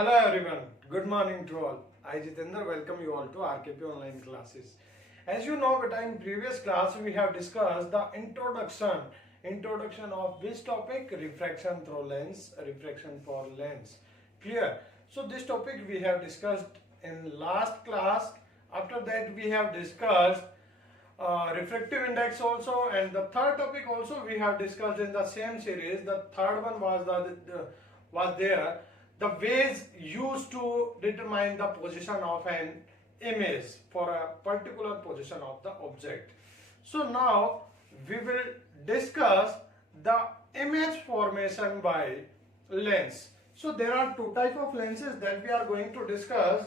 Hello everyone, good morning to all. I Jitendra welcome you all to RKP online classes. As you know, but in previous class we have discussed the introduction of which topic? Refraction through lens, refraction for lens. Clear? So this topic we have discussed in last class. After that we have discussed refractive index also, and the third topic also we have discussed in the same series. The third one was was there, the ways used to determine the position of an image for a particular position of the object. So now we will discuss the image formation by lens. So there are two types of lenses that we are going to discuss.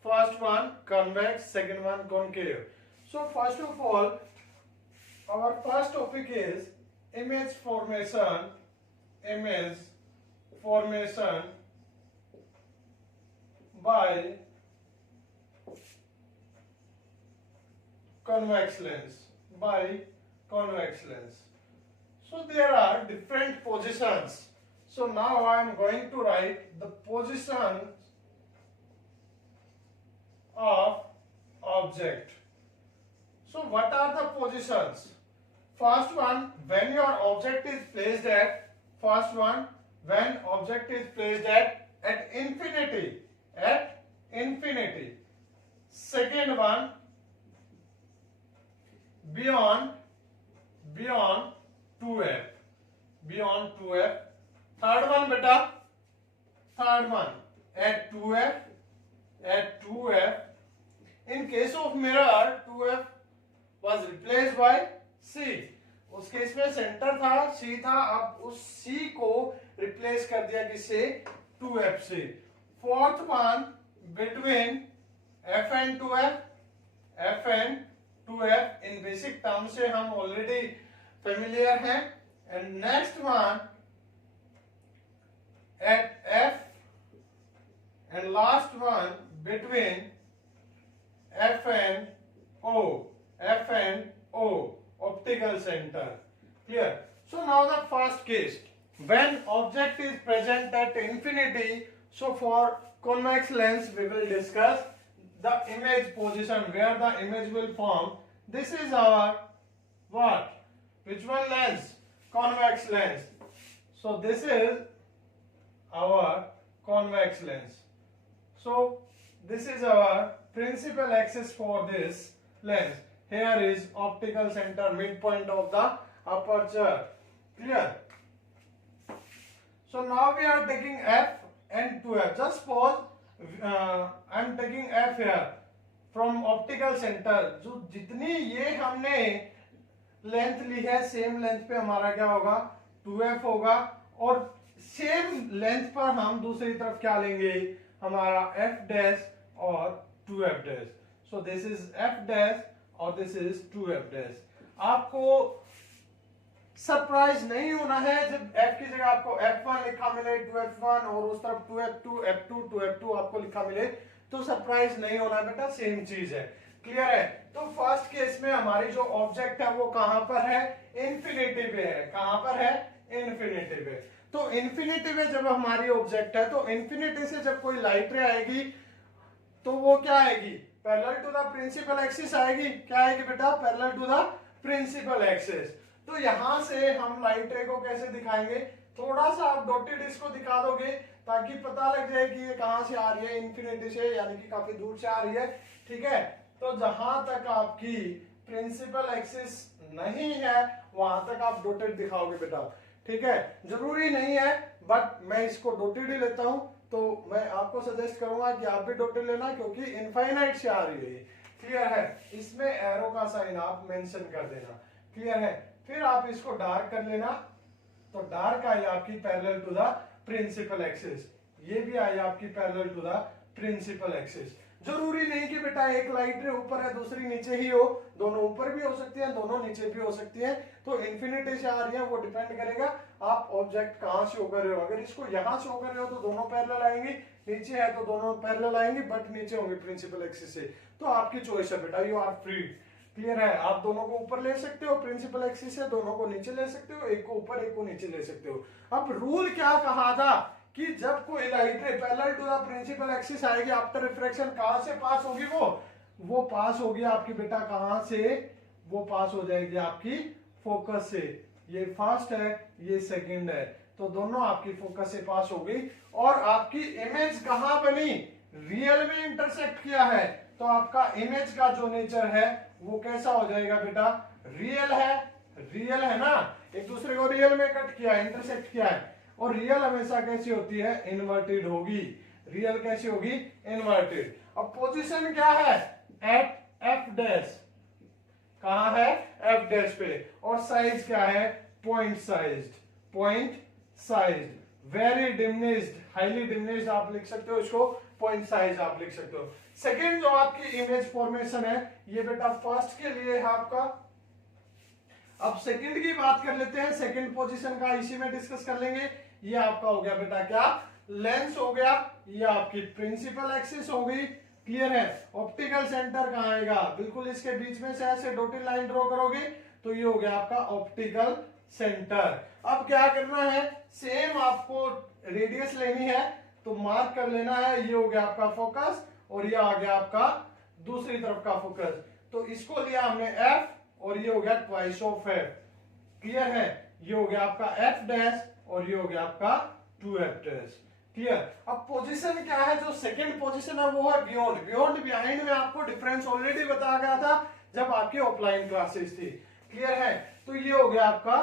First one convex, second one concave. So first of all, our first topic is image formation by convex lens. So there are different positions. So now I am going to write the positions of object. So what are the positions? First one, when your object is placed at infinity. Second one, beyond 2f. Third one at 2f. In case of mirror, 2f was replaced by c. उस case में centre था, c था, अब उस c को replace कर दिया किससे? 2f से. Fourth one between f and 2f. In basic term से हम ऑलरेडी फेमिलियर हैं. And next one at f and last one between f and o, optical center. Clear? So now the first case, when object is present at infinity, so for convex lens we will discuss the image position, where the image will form. This is our what? Which one lens? Convex lens. So this is our convex lens. So this is our principal axis for this lens. Here is optical center, midpoint of the aperture. Clear? So now we are taking f and 2f. Just suppose I am taking f here from optical center. जो जितनी ये हमने length ली है, same length पे हमारा क्या होगा? 2f होगा. और सेम लेंथ पर हम दूसरी तरफ क्या लेंगे? हमारा f डैश और 2f dash. So this is f dash और this is 2f डैश. आपको सरप्राइज नहीं होना है जब f की जगह आपको f1 लिखा मिले, 2f1 और उस तरफ 2f2, f2, 2f2 आपको लिखा मिले, तो सरप्राइज नहीं होना बेटा, सेम चीज है. क्लियर है? तो फर्स्ट केस में हमारी जो ऑब्जेक्ट है वो कहां पर है? इन्फिनिटी पे है. कहां पर है? इन्फिनिटी पे. तो इन्फिनिटी में जब हमारी ऑब्जेक्ट है, तो इन्फिनिटी से जब कोई लाइट रे आएगी तो वो क्या आएगी? Parallel to the principal axis आएगी. क्या आएगी बेटा? Parallel to the principal axis. तो यहां से हम लाइट रे को कैसे दिखाएंगे? थोड़ा सा आप डॉटेड इसको दिखा दोगे ताकि पता लग जाए कि ये कहां से आ रही है, इन्फिनिटी से, यानी कि काफी दूर से आ रही है. ठीक है? तो जहां तक आपकी प्रिंसिपल एक्सिस नहीं है वहां तक आप डॉटेड दिखाओगे बेटा. ठीक है? जरूरी नहीं है, बट मैं इसको डॉटेड ही लेता हूं. तो मैं आपको सजेस्ट करूंगा कि आप भी डॉटेड लेना, क्योंकि इनफाइनाइट से आ रही है. क्लियर है? इसमें एरो का साइन आप मेंशन कर देना. क्लियर है? फिर आप इसको डार्क कर लेना. तो डार्क आई आपकी parallel to the principal axis. ये भी आई आपकी parallel to the principal axis. जरूरी नहीं कि बेटा एक लाइट रे ऊपर है दूसरी नीचे ही हो. दोनों ऊपर भी हो सकती है, दोनों नीचे भी हो सकती है. तो इन्फिनिटी से आ रही है, वो डिपेंड करेगा आप ऑब्जेक्ट कहां से होकर रहे हो. अगर इसको यहां से होकर रहे हो तो दोनों पैरेलल आएंगी, नीचे है तो दोनों पैरेलल आएंगी, बट नीचे होंगे प्रिंसिपल एक्सिस से. तो आपकी चॉइस है बेटा, यू आर फ्री. क्लियर है? आप दोनों को ऊपर ले सकते हो प्रिंसिपल एक्सिस से, दोनों को नीचे ले सकते हो, एक को ऊपर एक को नीचे ले सकते हो. अब रूल क्या कहा था कि जब कोई light ray parallel to the principal axis आएगी आफ्टर रिफ्रैक्शन, कहां से पास होगी? वो पास होगी आपकी बेटा कहां से? वो पास हो जाएगी आपकी फोकस से। ये फर्स्ट है, ये सेकंड है, तो दोनों आपकी फोकस से पास हो गई और आपकी इमेज कहां बनी? रियल में इंटरसेक्ट किया है, तो आपका इमेज का जो नेचर है वो कैसा हो जाएगा बेटा? रियल है। रियल है ना, एक दूसरे को रियल में कट किया है, इंटरसेक्ट किया है। और रियल हमेशा कैसी होती है? इन्वर्टेड होगी। रियल कैसी होगी? इन्वर्टेड। अब पोजीशन क्या है? एट एफ डैश, कहां है? एफ डैश पे। और साइज क्या है? Point sized. Point sized, very diminished, highly diminished आप लिख सकते हो इसको, पॉइंट साइज आप लिख सकते हो। सेकेंड जो आपकी इमेज फॉर्मेशन है ये बेटा फर्स्ट के लिए है आपका। अब सेकंड की बात कर लेते हैं, सेकंड पोजीशन का इसी में डिस्कस कर लेंगे। ये आपका हो गया बेटा क्या? लेंस हो गया, ये आपकी प्रिंसिपल एक्सिस हो गई। क्लियर है? ऑप्टिकल सेंटर कहां आएगा? बिल्कुल इसके बीच में से ऐसे डॉटेड लाइन ड्रॉ करोगे तो ये हो गया आपका ऑप्टिकल सेंटर। अब क्या करना है? सेम आपको रेडियस लेनी है तो मार्क कर लेना है, ये हो गया आपका फोकस और ये आ गया आपका दूसरी तरफ का फोकस। तो इसको लिया हमने एफ और ये हो गया ट्वाइस ऑफ एफ। क्लियर है? ये हो गया आपका एफ डैश और ये हो गया आपका 2f डैश। क्लियर? अब पोजीशन क्या है? जो सेकंड पोजीशन है वो है बियॉन्ड। बियॉन्ड बिहाइंड में आपको डिफरेंस ऑलरेडी बताया गया था जब आपकी ऑफलाइन क्लासेस थी। क्लियर है? तो ये हो गया आपका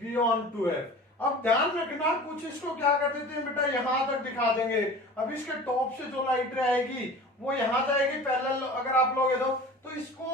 बियॉन्ड 2f। अब ध्यान रखना, कुछ इसको क्या कर देते हैं बेटा, यहां तक दिखा देंगे। अब इसके टॉप से जो लाइट आएगी वो यहां जाएगी पैरेलल अगर आप लोगे तो इसको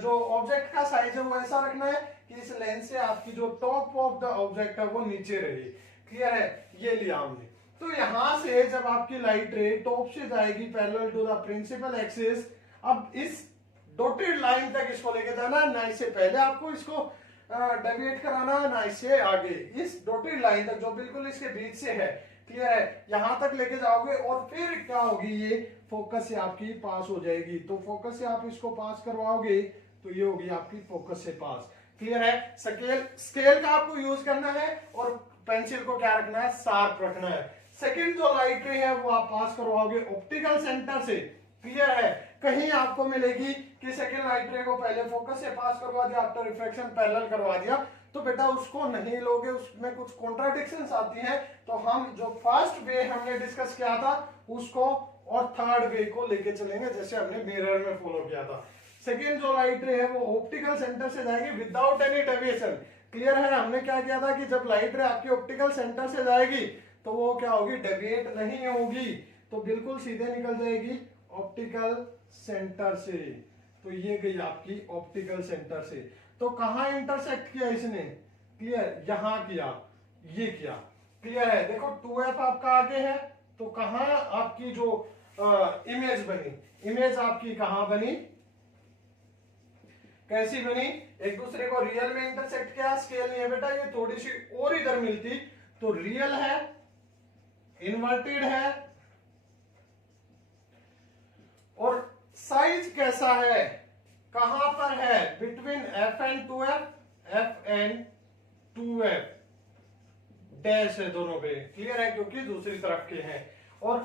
जो ऑब्जेक्ट का साइज है वो ऐसा रखना है कि इस लेंस से आपकी जो टॉप ऑफ द ऑब्जेक्ट है वो नीचे रहे। क्लियर है? ये लिया हमने। तो यहां से जब आपकी लाइट रे टॉप से जाएगी parallel to the principal axis, अब इस डॉटेड लाइन तक इसको लेके जाना, ना इससे पहले आपको इसको डेविएट कराना है ना इससे आगे, इस डॉटेड लाइन तक जो बिल्कुल इसके बीच से है। क्लियर है? यहां तक लेके जाओगे और फिर क्या होगी, ये फोकस से आपकी पास हो जाएगी। तो फोकस से आप इसको पास करवाओगे तो ये होगी आपकी फोकस से पास। क्लियर है? स्केल का आपको यूज करना है और पेंसिल को क्या रखना है? शार्प रखना है। सेकंड जो लाइट रे है वो आप पास करवाओगे ऑप्टिकल सेंटर से। क्लियर है? कहीं आपको मिलेगी कि सेकंड लाइट रे को पहले फोकस से पास करवा दिया, आफ्टर रिफ्रैक्शन पैरेलल करवा दिया, तो बेटा उसको नहीं लोगे, उसमें कुछ कॉन्ट्राडिक्शंस आती हैं। तो हम जो फर्स्ट वे हमने डिस्कस किया था उसको और थर्ड वे को लेके चलेंगे जैसे हमने मिरर में फॉलो किया था। सेकेंड जो लाइट रे है वो ऑप्टिकल सेंटर से जाएगी विदाउट एनी डेविएशन। क्लियर है? हमने क्या किया था कि जब लाइट रे आपकी ऑप्टिकल सेंटर से जाएगी तो वो क्या होगी? डेविएट नहीं होगी, तो बिल्कुल सीधे निकल जाएगी ऑप्टिकल सेंटर से। तो ये गई आपकी ऑप्टिकल सेंटर से। तो कहां इंटरसेक्ट किया इसने? क्लियर? यहां किया, ये किया। क्लियर है? देखो 2f आपका आगे है तो कहां आपकी जो इमेज बनी, इमेज आपकी कहां बनी? कैसी बनी? एक दूसरे को रियल में इंटरसेक्ट किया। स्केल नहीं है बेटा, ये थोड़ी सी और इधर मिलती तो रियल है, इन्वर्टेड है और साइज कैसा है? कहां पर है? Between F and 2f, F and 2f dash है दोनों पे। क्लियर है? क्योंकि दूसरी तरफ के हैं। और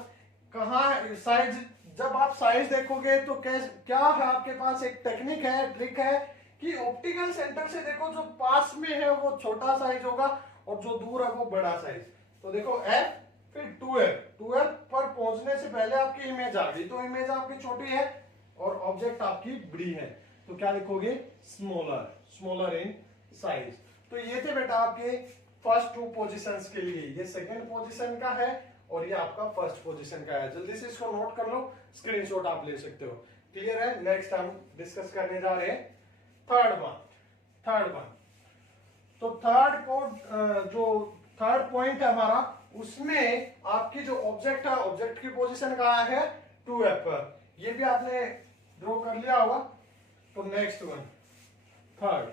कहां साइज? जब आप साइज देखोगे तो क्या है आपके पास? एक टेक्निक है, ट्रिक है कि ऑप्टिकल सेंटर से देखो जो पास में है वो छोटा साइज होगा और जो दूर है वो बड़ा साइज। तो देखो f फिर 2f पर पहुंचने से पहले आपकी इमेज आ गई, तो इमेज आपकी छोटी है और ऑब्जेक्ट आपकी बड़ी है, तो क्या लिखोगे? Smaller, smaller in size. तो ये थे बेटा आपके फर्स्ट टू पोजीशंस के लिए। ये सेकंड पोजीशन का है और ये आपका फर्स्ट पोजीशन का है। जल्दी से इसको नोट कर लो, स्क्रीनशॉट आप ले सकते हो। क्लियर है? नेक्स्ट हम डिस्कस करने जा रहे हैं थर्ड वन। तो जो थर्ड पॉइंट है हमारा, उसमें आपकी जो ऑब्जेक्ट है, ऑब्जेक्ट की पोजीशन कहां है? 2f पर। ये भी आपने ड्रॉ कर लिया होगा। तो नेक्स्ट वन थर्ड।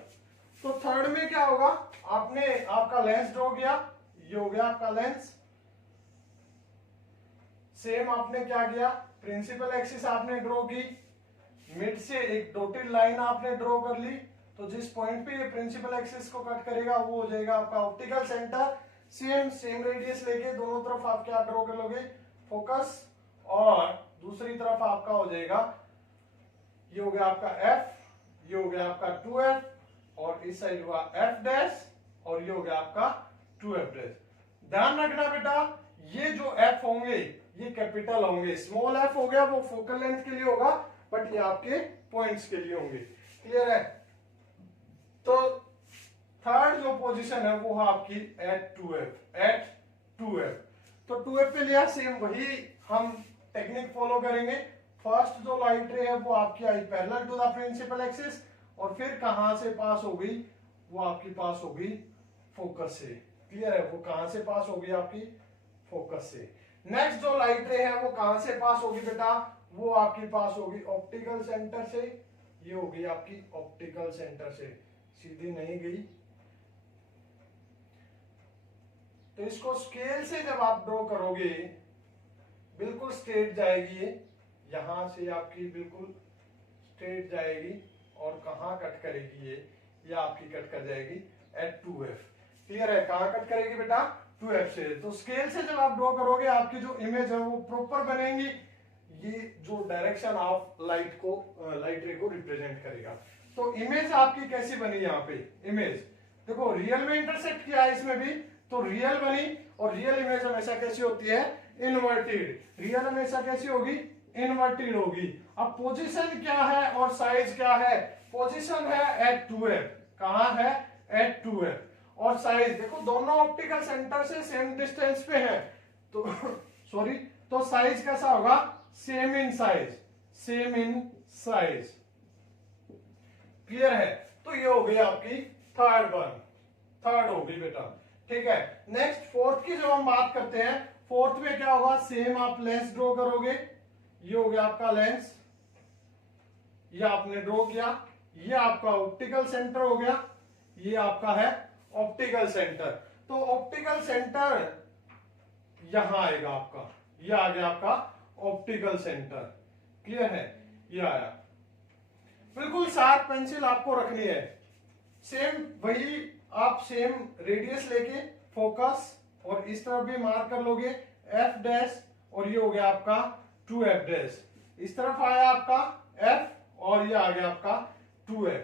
तो थर्ड में क्या होगा? आपका लेंस ड्रॉ किया, ये हो गया आपका लेंस। सेम आपने क्या किया? प्रिंसिपल एक्सिस आपने ड्रॉ की, मिड से एक डॉटेड लाइन आपने ड्रॉ कर ली, तो जिस पॉइंट पे ये प्रिंसिपल एक्सिस को कट करेगा वो हो जाएगा आपका optical centre. Same same radius लेके दोनों तरफ आप क्या ड्रॉ कर लोगे, फोकस, और दूसरी तरफ आपका हो जाएगा, ये हो गया आपका एफ, ये हो गया आपका 2f, और इस साइड हुआ f डैश, और ये हो गया आपका 2f डैश। ध्यान रखना बेटा, ये जो f होंगे ये कैपिटल होंगे, स्मॉल f हो गया वो फोकल लेंथ के लिए होगा, बट ये आपके पॉइंट्स के लिए होंगे। क्लियर है? तो थर्ड जो पोजीशन है वो है आपकी एट 2f। तो 2f पे लिया, सेम वही हम टेक्निक फॉलो करेंगे। फर्स्ट जो लाइट रे है वो आपकी आई parallel to the principal axis, और फिर कहां से पास हो गई, वो आपकी पास हो गई फोकस से। क्लियर है? वो कहां से पास होगी, आपकी फोकस से। नेक्स्ट जो लाइट रे है वो कहां से पास होगी बेटा, वो आपकी पास होगी ऑप्टिकल सेंटर से, ये होगी आपकी ऑप्टिकल सेंटर से, सीधी नहीं गई। तो इसको स्केल से जब आप ड्रॉ करोगे बिल्कुल स्ट्रेट जाएगी, ये यहां से आपकी बिल्कुल स्ट्रेट जाएगी, और कहां कट करेगी, ये आपकी कट कर जाएगी एट 2f। क्लियर है? कहां कट करेगी बेटा, 2f से। तो स्केल से जब आप ड्रॉ करोगे आपकी जो इमेज है वो प्रॉपर बनेगी, ये जो डायरेक्शन ऑफ लाइट रे को रिप्रेजेंट करेगा। तो इमेज आपकी कैसी बनी, यहाँ पे इमेज देखो, रियल में इंटरसेक्ट किया है इसमें भी, तो रियल बनी। और रियल इमेज हमेशा कैसी होती है, इनवर्टेड। रियल हमेशा कैसी होगी, इनवर्टेड होगी। अब पोजीशन क्या है और साइज क्या है, पोजीशन है एट 2f, कहां है, एट 2f, और साइज देखो दोनों ऑप्टिकल सेंटर से सेम डिस्टेंस पे है, तो सॉरी, तो साइज कैसा होगा, सेम इन साइज। क्लियर है? तो ये हो गई आपकी थर्ड हो गई बेटा। ठीक है, नेक्स्ट फोर्थ की जब हम बात करते हैं, फोर्थ में क्या होगा, सेम आप लेंस ड्रॉ करोगे, ये हो गया आपका लेंस, ये आपने ड्रॉ किया, ये आपका ऑप्टिकल सेंटर हो गया, ये आपका है ऑप्टिकल सेंटर। तो ऑप्टिकल सेंटर यहां आएगा आपका, ये आ गया आपका ऑप्टिकल सेंटर। क्लियर है? ये आया। बिल्कुल शार्प पेंसिल आपको रखनी है, सेम वही आप सेम रेडियस लेके फोकस, और इस तरफ भी मार्क कर लोगे f डैश, और ये हो गया आपका 2f डैश। इस तरफ आया आपका f, और ये आ गया आपका 2f।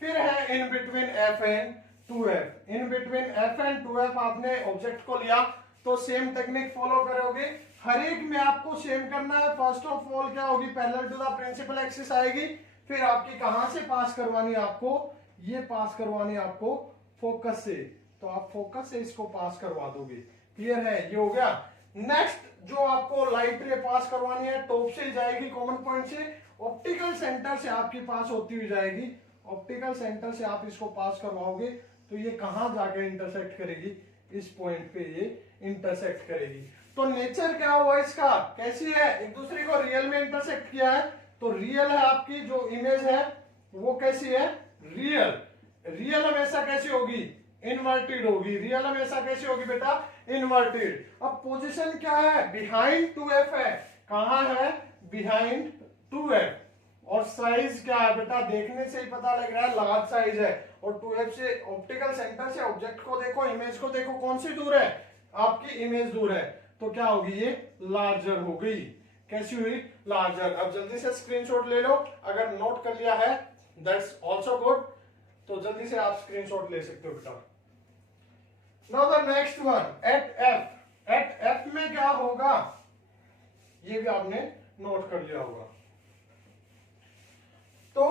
फिर है in between f and 2f। In between f and 2f आपने ऑब्जेक्ट को लिया, तो सेम टेक्निक फॉलो करोगे, हर एक में आपको सेम करना है। फर्स्ट ऑफ ऑल क्या होगी, parallel to the principal axis आएगी, फिर आपकी कहां से पास करवानी है आपको, ये पास करवानी है आपको फोकस से, तो आप फोकस से इसको पास करवा दोगे। क्लियर है? ये हो गया। नेक्स्ट जो आपको लाइट रे पास करवानी है, टॉप से जाएगी कॉमन पॉइंट से, ऑप्टिकल सेंटर से आपकी पास होती हुई जाएगी, ऑप्टिकल सेंटर से आप इसको पास करवाओगे, तो ये कहां जाके इंटरसेक्ट करेगी, इस पॉइंट पे ये इंटरसेक्ट करेगी। तो नेचर क्या हुआ इसका, कैसी है, एक दूसरे को रियल में इंटरसेक्ट किया है, तो रियल है आपकी जो इमेज है वो कैसी है, रियल हमेशा कैसी होगी, इनवर्टेड होगी। रियल हमेशा कैसी होगी बेटा, इनवर्टेड। अब पोजीशन क्या है, बिहाइंड 2f है, कहां है, बिहाइंड 2f। और साइज क्या है बेटा, देखने से ही पता लग रहा है लार्ज साइज है, और 2f से ऑप्टिकल सेंटर से ऑब्जेक्ट को देखो, इमेज को देखो, कौन सी दूर है, आपकी इमेज दूर है, तो क्या होगी, ये लार्जर हो गई। कैसी हुई, लार्जर। अब जल्दी से स्क्रीनशॉट ले लो, अगर नोट कर लिया है दैट्स आल्सो गुड, तो जल्दी से आप स्क्रीनशॉट ले सकते हो बेटा। Now the next one at F में क्या होगा, ये भी आपने नोट कर लिया होगा। तो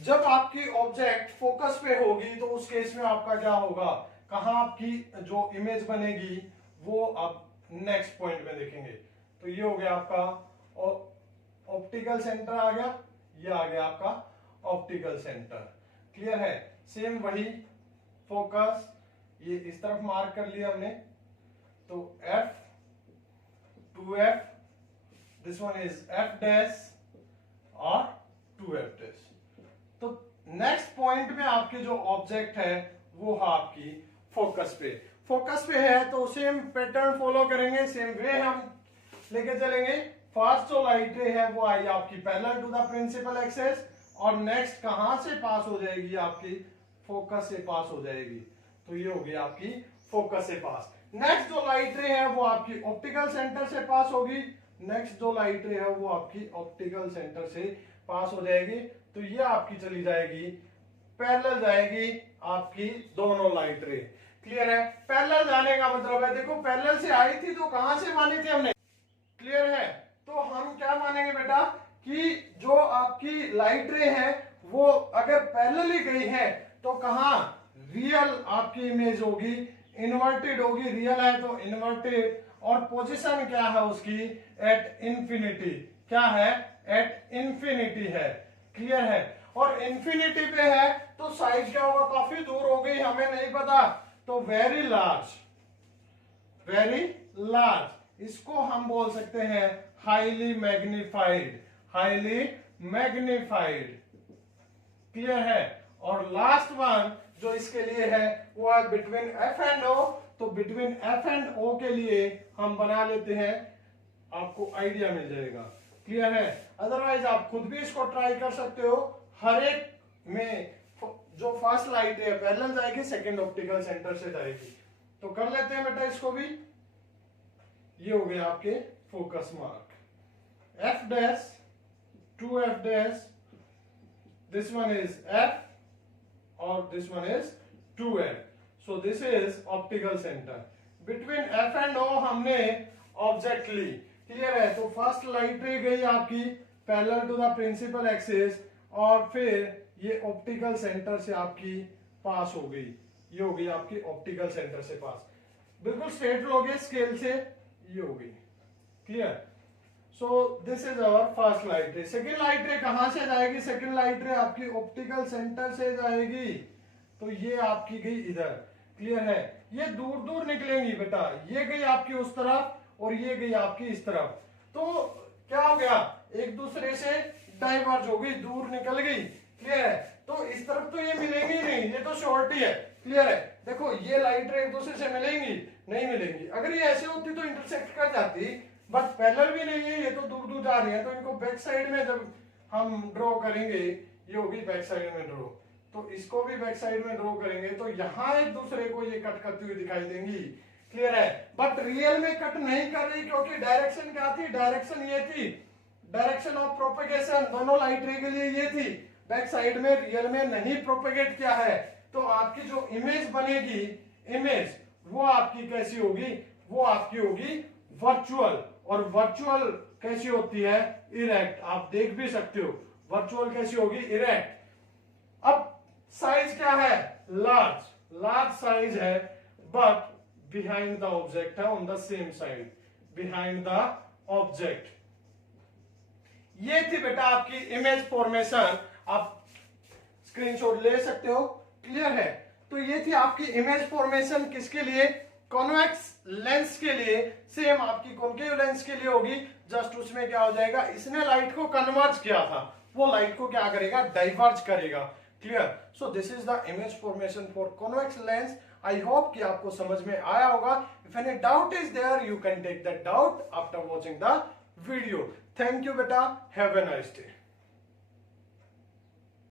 जब आपकी ऑब्जेक्ट फोकस पे होगी तो उस केस में आपका क्या होगा, कहां आपकी जो इमेज बनेगी वो अब नेक्स्ट पॉइंट में देखेंगे। तो ये हो गया आपका ऑप्टिकल सेंटर आ गया, ये आ गया आपका ऑप्टिकल सेंटर। क्लियर है? सेम वही फोकस, ये इस तरफ मार्क कर लिया हमने, तो f 2f, this one is f dash और 2f डैश। तो नेक्स्ट पॉइंट में आपके जो ऑब्जेक्ट है वो है आपकी फोकस पे है, तो सेम पैटर्न फॉलो करेंगे, सेम वे हम लेके चलेंगे। फर्स्ट जो लाइट रे है वो आई आपकी parallel to the principal axis, और नेक्स्ट कहां से पास हो जाएगी, आपकी फोकस से पास हो जाएगी, तो ये होगी आपकी फोकस से पास। नेक्स्ट जो लाइट रे है वो आपकी ऑप्टिकल सेंटर से पास होगी, नेक्स्ट जो लाइट रे है वो आपकी ऑप्टिकल सेंटर से पास हो जाएगी। तो ये आपकी चली जाएगी, पैरेलल जाएगी आपकी दोनों लाइट रे। क्लियर है? पैरेलल जाने का मतलब है, देखो पैरेलल से आई थी तो कहां से मानी थी हमने, क्लियर है? तो हम क्या मानेंगे बेटा कि जो आपकी लाइट रे है वो अगर पैरेलल ही गई है तो कहां रियल आपकी इमेज होगी, इन्वर्टेड होगी। रियल है तो इन्वर्टेड, और पोजीशन क्या है उसकी, एट इंफिनिटी। क्या है? एट इंफिनिटी है। क्लियर है? और इंफिनिटी पे है तो साइज क्या होगा, काफी दूर हो गई, हमें नहीं पता, तो वेरी लार्ज, वेरी लार्ज। इसको हम बोल सकते हैं highly magnified, highly magnified. Clear है? और लास्ट वन जो इसके लिए है वो है बिटवीन एफ एंड ओ। तो बिटवीन एफ एंड ओ के लिए हम बना लेते हैं, आपको आइडिया मिल जाएगा। क्लियर है? अदरवाइज आप खुद भी इसको ट्राई कर सकते हो। हर एक में जो फर्स्ट लाइट है पैरेलल जाएगी, सेकंड ऑप्टिकल सेंटर से जाएगी। तो कर लेते हैं बेटा इसको भी। ये हो गए आपके focus mark, F dash two F dash, this one is F और this one is 2f। So this is optical centre. Between f and o हमने ऑब्जेक्ट ली। क्लियर है? तो फर्स्ट लाइट रे गई आपकी parallel to the principal axis, और फिर ये ऑप्टिकल सेंटर से आपकी पास हो गई। ये हो गई आपकी ऑप्टिकल सेंटर से पास, बिल्कुल स्ट्रेट लोगे स्केल से, ये हो गई। Clear? So this is our first light ray. Second light ray कहां से जाएगी? सेकेंड लाइट रे आपकी ऑप्टिकल सेंटर से जाएगी। तो ये आपकी गई इधर। क्लियर है? ये दूर दूर निकलेंगी बेटा, ये गई आपकी उस तरफ और ये गई आपकी इस तरफ। तो क्या हो गया, एक दूसरे से डाइवर्ज हो गई, दूर निकल गई। क्लियर है? तो इस तरफ तो ये मिलेंगी नहीं, ये तो शॉर्ट ही है। क्लियर है? देखो ये लाइट रे एक दूसरे से मिलेंगी नहीं मिलेंगी। अगर ये ऐसे होती तो इंटरसेक्ट कर जाती, बट पैरेलल भी नहीं है, ये तो दूर दूर जा रही है। तो इनको बैक साइड में जब हम ड्रॉ करेंगे, ये होगी बैक साइड में ड्रॉ, तो इसको भी बैक साइड में ड्रॉ करेंगे तो यहां एक दूसरे को ये कट करती हुई दिखाई देंगी। क्लियर है? बट रियल में कट नहीं कर रही, क्योंकि डायरेक्शन क्या थी, डायरेक्शन ये थी, डायरेक्शन ऑफ प्रोपेगेशन दोनों लाइट रे के लिए ये थी। बैक साइड में रियल में नहीं प्रोपेगेट किया है। तो आपकी जो इमेज बनेगी, इमेज वो आपकी कैसी होगी, वो आपकी होगी वर्चुअल। और वर्चुअल कैसी होती है, इरेक्ट। आप देख भी सकते हो वर्चुअल कैसी होगी, इरेक्ट। अब साइज क्या है, लार्ज, लार्ज साइज है, बट बिहाइंड द ऑब्जेक्ट है, on the same side, behind the object. ये थी बेटा आपकी इमेज फॉर्मेशन। आप स्क्रीनशॉट ले सकते हो। क्लियर है? तो ये थी आपकी इमेज फॉर्मेशन, किसके लिए, कॉन्वेक्स लेंस के लिए। सेम आपकी कॉन्केव लेंस के लिए होगी, जस्ट उसमें क्या हो जाएगा, इसने लाइट को कन्वर्ज किया था, वो लाइट को क्या करेगा, डाइवर्ज करेगा। Clear? So this is the image formation for convex lens. I hope कि आपको समझ में आया होगा। If any doubt is there, you can take that doubt after watching the video. Thank you बेटा, हैव ए नाइस डे।